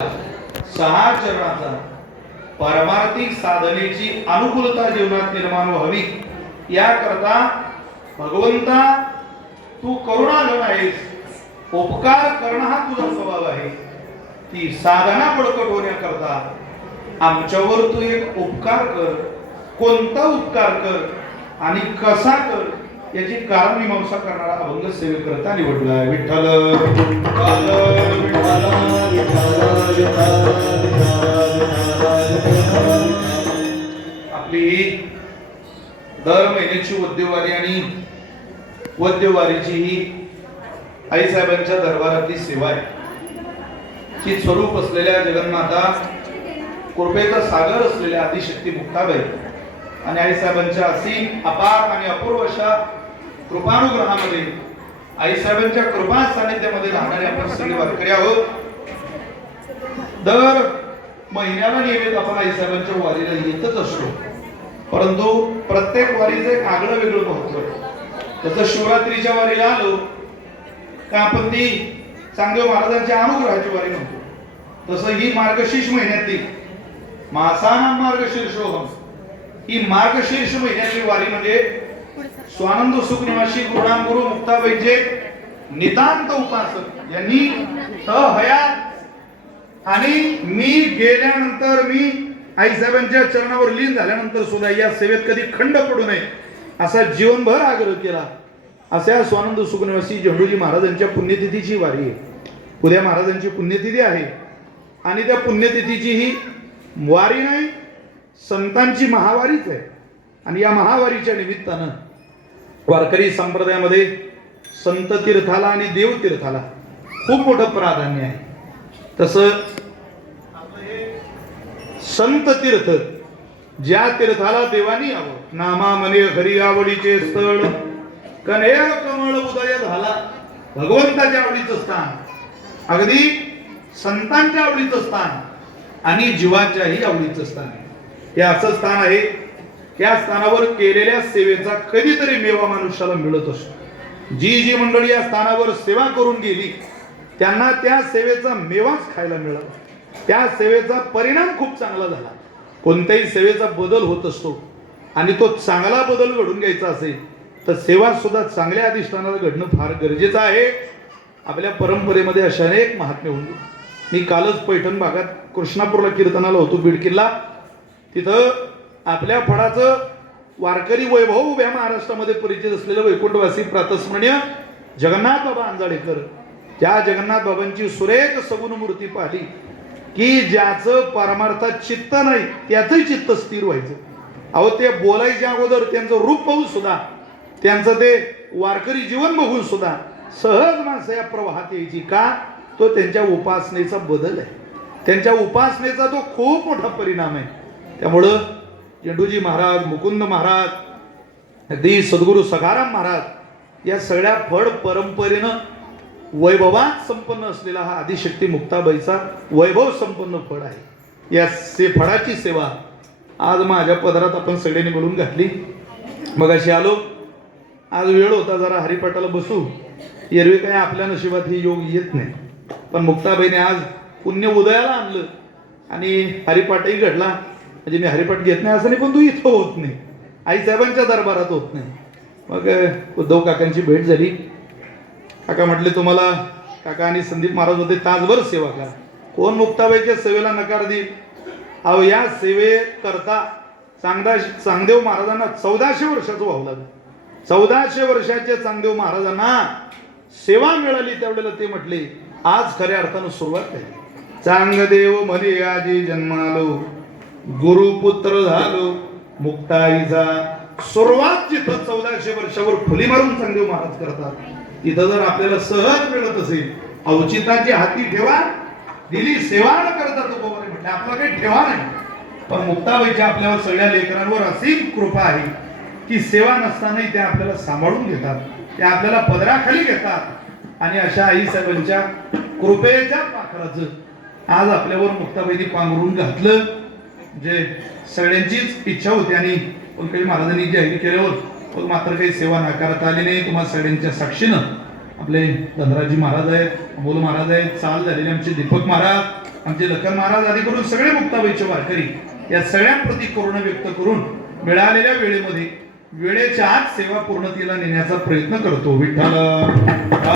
सहा चरणाचा पारमार्थिक साधनेची अनुकूलता जीवनात निर्माण व्हावी याकरता भगवंता तू करुणाघन आहेस, उपकार करणं हा तुझा स्वभाव आहे. ती साधना बळकट होण्याकरता आमच्यावर तू एक उपकार कर. कोणता उपकार कर आणि कसा कर याची कारण मीमांसा करणारा अभंग सेवेकरता निवडला. विठ्ठल विठ्ठल आपली दर महिन्याची वद्यवारी आणि वद्यवारीची ही आईसाहेबांच्या दरबारातली सेवा आहे. ची स्वरूप असलेल्या जगन्माता, कृपेचा सागर असलेल्या आदिशक्ती मुक्ताबाई आणि आईसाहेबांच्या असीम अपार आणि अपूर्व अशा कृपानुग्रहामध्ये आईसाहेबांच्या कृपा सानिध्यामध्ये राहणारे आपण सगळे वारकरी आहोत. दर महिन्याला नियमित आपण आईसाहेबांच्या वारीला येतच असतो, परंतु प्रत्येक वारीचं एक आगळं वेगळं महत्व आहे. जसं शिवरात्रीच्या वारीला आलो का आपण ती चांगदेव महाराजांच्या अनुग्रहाची वारी म्हणतो, तसं ही मार्गशीर्ष महिन्यातली मासानाम मार्गशीर्षोहम ही मार्गशीर्ष महिन्यातली वारी म्हणजे स्वानंद सुख निवासी गुरुनामगुरु मुक्ताबाईचे नितांत उपासक यांनी हयात आणि मी गेल्यानंतर, मी आईसाहेबांच्या चरणावर लीन झाल्यानंतर सुद्धा या सेवेत कधी खंड पडू नये असा जीवनभर आग्रह केला. अशा स्वानंद सुख निवासी झेंडूजी महाराजांच्या पुण्यतिथीची वारी आहे. उद्या महाराजांची पुण्यतिथी आहे आणि त्या पुण्यतिथीची ही वारी नाही, संतांची महावारीच आहे. आणि या महावारीच्या निमित्तानं वारकरी संप्रदायामध्ये संत तीर्थाला आणि देव तीर्थाला खूप मोठं प्राधान्य आहे. तसं संत तीर्थ, ज्या तीर्थाला देवानी यावं, नामा मने घरी आवडीचे स्थळ, कन्हेर कमळ उदय झाला, भगवंताच्या आवडीचं स्थान, अगदी संतांच्या आवडीचं स्थान आणि जीवाच्याही आवडीचं स्थान हे असं स्थान आहे. त्या स्थानावर केलेल्या सेवेचा कधीतरी मेवा मनुष्याला मिळत असतो. जी जी मंडळी या स्थानावर सेवा करून गेली त्यांना त्या सेवेचा मेवाच खायला मिळाला. त्या सेवेचा परिणाम खूप चांगला झाला. कोणत्याही सेवेचा बदल होत असतो आणि तो चांगला बदल घडून घ्यायचा असेल तर सेवा सुद्धा चांगल्या अधिष्ठानाला घडणं फार गरजेचं आहे. आपल्या परंपरेमध्ये अशा अनेक महात्म्य होऊन. मी कालच पैठण भागात कृष्णापूरला कीर्तनाला होतो, बीड किल्ला. तिथं आपल्या फडाचं वारकरी वैभव उभ्या महाराष्ट्रामध्ये परिचित असलेलं वैकुंठवासी प्रातस्मरणीय जगन्नाथ बाबा अंजाडेकर, त्या जगन्नाथ बाबांची सुरेख सगुण मूर्ती पाहिली की ज्याचं परमार्थात चित्त नाही त्याचंही चित्त स्थिर व्हायचं. अहो, ते बोलायच्या अगोदर त्यांचं रूप पाहून सुद्धा, त्यांचं ते वारकरी जीवन बघून सुद्धा सहज माणसं या प्रवाहात यायची. का? तो त्यांच्या उपासनेचा बदल आहे, त्यांच्या उपासनेचा तो खूप मोठा परिणाम आहे. त्यामुळं झेंडूजी महाराज, मुकुंद महाराज, अगदी सद्गुरू सखाराम महाराज या सगळ्या फड परंपरेनं वैभवात संपन्न असलेला हा आदिशक्ती मुक्ताबाईचा वैभव संपन्न फड आहे. या फडाची सेवा आज माझ्या पदरात आपण सगळ्यांनी मिळून घातली. मगाशी आलो, आज वेळ होता जरा हरिपाठाला बसू. एरवी काय आपल्या नशिबात हे योग येत नाही, पण मुक्ताबाईने आज पुण्य उदयाला आणलं आणि हरिपाठही घडला. म्हणजे मी हरिपाठ घेत नाही असं नाही, पण तू इथं होत नाही, आईसाहेबांच्या दरबारात होत नाही. मग उद्धव काकांची भेट झाली. काका म्हटले तुम्हाला, काका आणि संदीप महाराज होते, तासभर सेवा करा. कोण मुक्ताबाईच्या सेवेला नकार देईल? अहो, या सेवेकरता चांगदेव महाराजांना 1400 वर्षाचं व्हावं लागलं. 1400 वर्षाच्या चांगदेव महाराजांना सेवा मिळाली. त्यावेळेला ते म्हटले आज खऱ्या अर्थानं सुरुवात आहे. चांगदेव म्हणे आजी जन्मालो, गुरुपुत्र झालो मुक्ताईचा. सुरुवात जिथं 1400 वर्षावर फुली मारून चांगदेव महाराज करतात, तिथं जर आपल्याला सहज मिळत असेल, औचिताची हाती ठेवा, दिली सेवा न करता तो म्हटलं आपला काही ठेवा नाही. पण मुक्ताबाईच्या आपल्यावर सगळ्या लेकरांवर असीम कृपा आहे की सेवा नसतानाही त्या आपल्याला सांभाळून घेतात, त्या आपल्याला पदराखाली घेतात. आणि अशा आईसाहेबांच्या कृपेच्या पाखराचं आज आपल्यावर मुक्ताबाईने पांघरून घातलं. जे सगळ्यांचीच इच्छा होती आणि काही महाराजांनी जाहीर केल्यावर पण मात्र काही सेवा नाकारता आली नाही. तुम्हाला सगळ्यांच्या साक्षीनं आपले धनराजी महाराज आहेत, अमोल महाराज आहेत, चाल झालेले आमचे दीपक महाराज, आमचे लखन महाराज आदी करून सगळे मुक्ताबाईचे वारकरी या सगळ्यांप्रती करुणा व्यक्त करून मिळालेल्या वेळेमध्ये वेळेच्या आत सेवा पूर्णतेला नेण्याचा प्रयत्न करतो. विठ्ठल